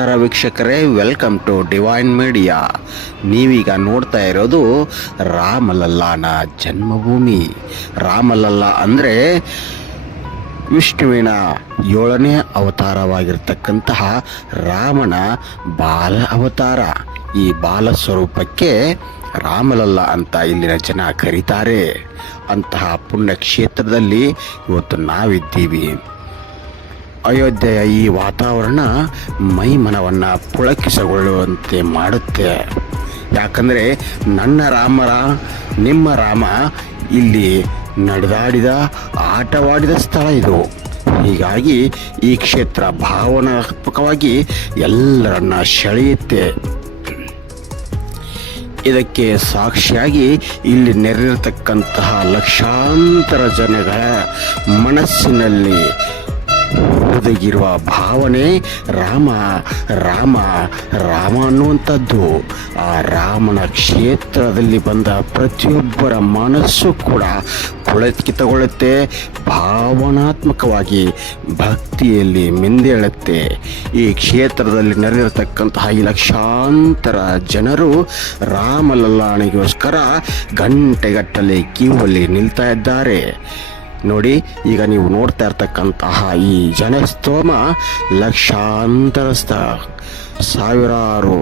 ನಮಸ್ಕಾರ ವೀಕ್ಷಕರೇ, welcome to divine media. ನೀವೀಗ ನೋಡ್ತಾ ಇರೋದು ರಾಮಲಲ್ಲಾನ ಜನ್ಮಭೂಮಿ. ರಾಮಲಲ್ಲ ಅಂದರೆ ವಿಷ್ಣುವಿನ 7ನೇ ಅವತಾರವಾಗಿರ್ತಕ್ಕಂತಹ ರಾಮನ ಬಾಲ ಅವತಾರ. ಈ ಬಾಲ ಸ್ವರೂಪಕ್ಕೆ ರಾಮಲಲ್ಲ ಅಂತ ಇಲ್ಲಿನ ಜನ ಕರೀತಾರೆ. ಅಂತಹ ಪುಣ್ಯಕ್ಷೇತ್ರದಲ್ಲಿ ಇವತ್ತು ನಾವಿದ್ದೀವಿ. ಅಯೋಧ್ಯೆಯ ಈ ವಾತಾವರಣ ಮೈ ಮನವನ್ನು ಪುಳಕಿಸಗೊಳ್ಳುವಂತೆ ಮಾಡುತ್ತೆ. ಯಾಕಂದರೆ ನನ್ನ ರಾಮರ ನಿಮ್ಮ ರಾಮ ಇಲ್ಲಿ ನಡೆದಾಡಿದ ಆಟವಾಡಿದ ಸ್ಥಳ ಇದು. ಹೀಗಾಗಿ ಈ ಕ್ಷೇತ್ರ ಭಾವನಾತ್ಮಕವಾಗಿ ಎಲ್ಲರನ್ನ ಸೆಳೆಯುತ್ತೆ. ಇದಕ್ಕೆ ಸಾಕ್ಷಿಯಾಗಿ ಇಲ್ಲಿ ನೆರೆದಿರತಕ್ಕಂತಹ ಲಕ್ಷಾಂತರ ಜನಗಳ ಮನಸ್ಸಿನಲ್ಲಿ ಹುದುಗಿರುವ ಭಾವನೆ ರಾಮ ರಾಮ ರಾಮ ಅನ್ನುವಂಥದ್ದು. ಆ ರಾಮನ ಕ್ಷೇತ್ರದಲ್ಲಿ ಬಂದ ಪ್ರತಿಯೊಬ್ಬರ ಮನಸ್ಸು ಕೂಡ ಪುಳಕಿತಗೊಳ್ಳುತ್ತೆ, ಭಾವನಾತ್ಮಕವಾಗಿ ಭಕ್ತಿಯಲ್ಲಿ ಮಿಂದೇಳುತ್ತೆ. ಈ ಕ್ಷೇತ್ರದಲ್ಲಿ ನೆರೆದಿರತಕ್ಕಂತಹ ಈ ಲಕ್ಷಾಂತರ ಜನರು ರಾಮಲಲ್ಲಾನಿಗೋಸ್ಕರ ಗಂಟೆಗಟ್ಟಲೆ ಕ್ಯೂವಲ್ಲಿ ನಿಲ್ತಾ ಇದ್ದಾರೆ. ನೋಡಿ, ಈಗ ನೀವು ನೋಡ್ತಾ ಇರ್ತಕ್ಕಂತಹ ಈ ಜನಸ್ತೋಮ ಲಕ್ಷಾಂತರ ಸಾವಿರಾರು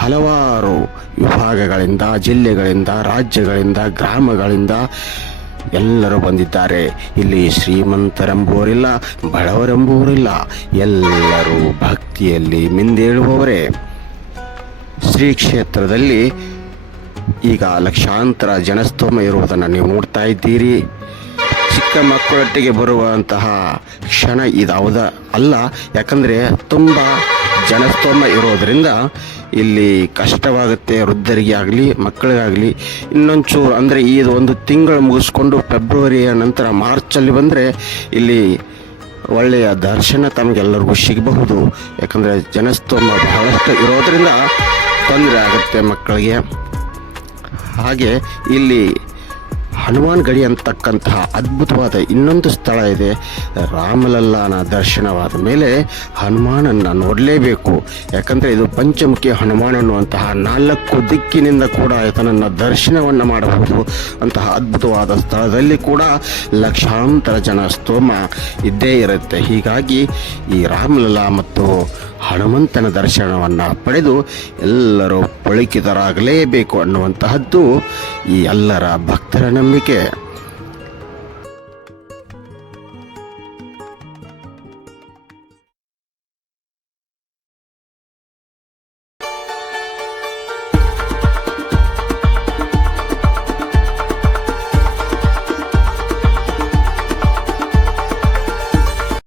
ಹಲವಾರು ವಿಭಾಗಗಳಿಂದ, ಜಿಲ್ಲೆಗಳಿಂದ, ರಾಜ್ಯಗಳಿಂದ, ಗ್ರಾಮಗಳಿಂದ ಎಲ್ಲರೂ ಬಂದಿದ್ದಾರೆ. ಇಲ್ಲಿ ಶ್ರೀಮಂತರೆಂಬುವರಿಲ್ಲ, ಬಡವರೆಂಬುವರಿಲ್ಲ, ಎಲ್ಲರೂ ಭಕ್ತಿಯಲ್ಲಿ ಮಿಂದೇಳುವವರೇ. ಶ್ರೀ ಕ್ಷೇತ್ರದಲ್ಲಿ ಈಗ ಲಕ್ಷಾಂತರ ಜನಸ್ತೋಮ ಇರುವುದನ್ನು ನೀವು ನೋಡ್ತಾ ಇದ್ದೀರಿ. ಚಿಕ್ಕ ಮಕ್ಕಳೊಟ್ಟಿಗೆ ಬರುವಂತಹ ಕ್ಷಣ ಇದಾವುದ ಅಲ್ಲ. ಯಾಕಂದರೆ ತುಂಬ ಜನಸ್ತೋಮ ಇರೋದರಿಂದ ಇಲ್ಲಿ ಕಷ್ಟವಾಗುತ್ತೆ, ವೃದ್ಧರಿಗೆ ಆಗಲಿ ಮಕ್ಕಳಿಗಾಗಲಿ. ಇನ್ನೊಂಚೂರು ಅಂದರೆ ಈ ಒಂದು ತಿಂಗಳು ಮುಗಿಸ್ಕೊಂಡು ಫೆಬ್ರವರಿಯ ನಂತರ ಮಾರ್ಚಲ್ಲಿ ಬಂದರೆ ಇಲ್ಲಿ ಒಳ್ಳೆಯ ದರ್ಶನ ತಮಗೆಲ್ಲರಿಗೂ ಸಿಗಬಹುದು. ಯಾಕಂದರೆ ಜನಸ್ತೋಮ ಬಹಳಷ್ಟು ಇರೋದರಿಂದ ತೊಂದರೆ ಆಗುತ್ತೆ ಮಕ್ಕಳಿಗೆ. ಹಾಗೆ ಇಲ್ಲಿ ಹನುಮಾನ್ ಗಡಿ ಅಂತಕ್ಕಂತಹ ಅದ್ಭುತವಾದ ಇನ್ನೊಂದು ಸ್ಥಳ ಇದೆ. ರಾಮಲಲ್ಲಾನ ದರ್ಶನವಾದ ಮೇಲೆ ಹನುಮಾನನ್ನು ನೋಡಲೇಬೇಕು. ಯಾಕಂದರೆ ಇದು ಪಂಚಮುಖಿ ಹನುಮಾನ್ ಅನ್ನುವಂತಹ 4 ದಿಕ್ಕಿನಿಂದ ಕೂಡ ಆತನನ್ನು ದರ್ಶನವನ್ನು ಮಾಡಬಹುದು. ಅಂತಹ ಅದ್ಭುತವಾದ ಸ್ಥಳದಲ್ಲಿ ಕೂಡ ಲಕ್ಷಾಂತರ ಜನ ಸ್ತೋಮ ಇದ್ದೇ ಇರುತ್ತೆ. ಹೀಗಾಗಿ ಈ ರಾಮಲಲ್ಲಾ ಮತ್ತು ಹನುಮಂತನ ದರ್ಶನವನ್ನು ಪಡೆದು ಎಲ್ಲರೂ ಪುಳಕಿತರಾಗಲೇಬೇಕು ಅನ್ನುವಂತಹದ್ದು ಈ ಎಲ್ಲರ ಭಕ್ತರ ನಂಬಿಕೆ.